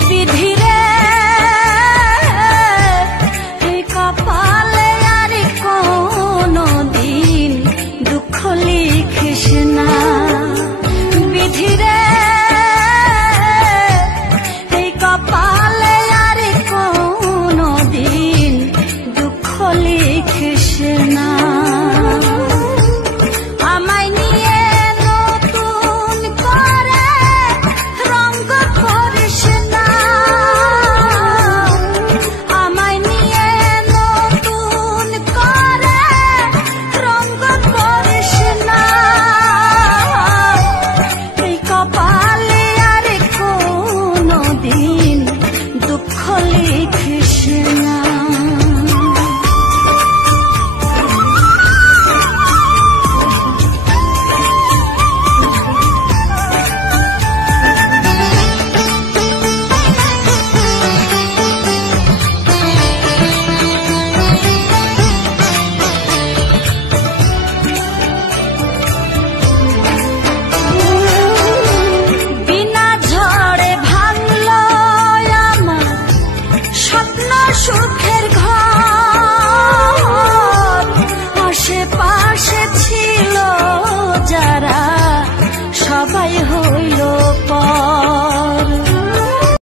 বিধিরে এই কপালে আর কোনো দিন দুঃখ লিখিস না। বিধিরে এই কপালে আর কোনো দিন দুঃখ লিখিস না। আমায় নিয়ে নতুন করে রঙ্গ করিস না। আমায় নিয়ে নতুন করে রঙ্গ করিস না। এই কপালে আর কোনো দিন দুঃখ লিখিস